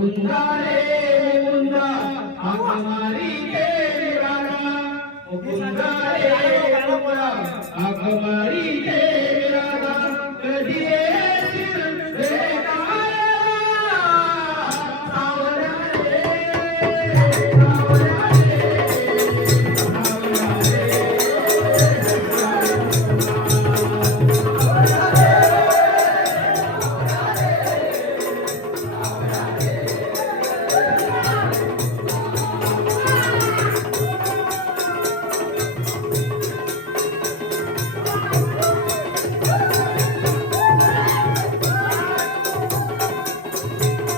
मुकुंदा रे मुकुंदा आगमारी के राधा मुकुंदा रे मुकुंदा आगमारी के राधा कधी येशील भेटायला सावरा रे सावरा रे